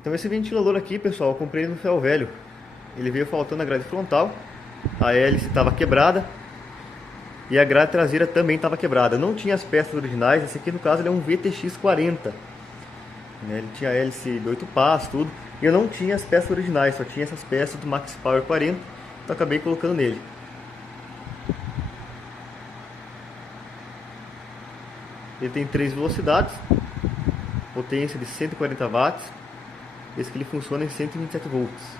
Então esse ventilador aqui, pessoal, eu comprei no ferro-velho. Ele veio faltando a grade frontal, a hélice estava quebrada e a grade traseira também estava quebrada. Não tinha as peças originais. Esse aqui no caso ele é um VTX 40, né? Ele tinha hélice de 8 passos, tudo. E eu não tinha as peças originais, só tinha essas peças do Maxi Power 40, então acabei colocando nele. Ele tem 3 velocidades, potência de 140 watts. Esse que ele funciona em 127 volts.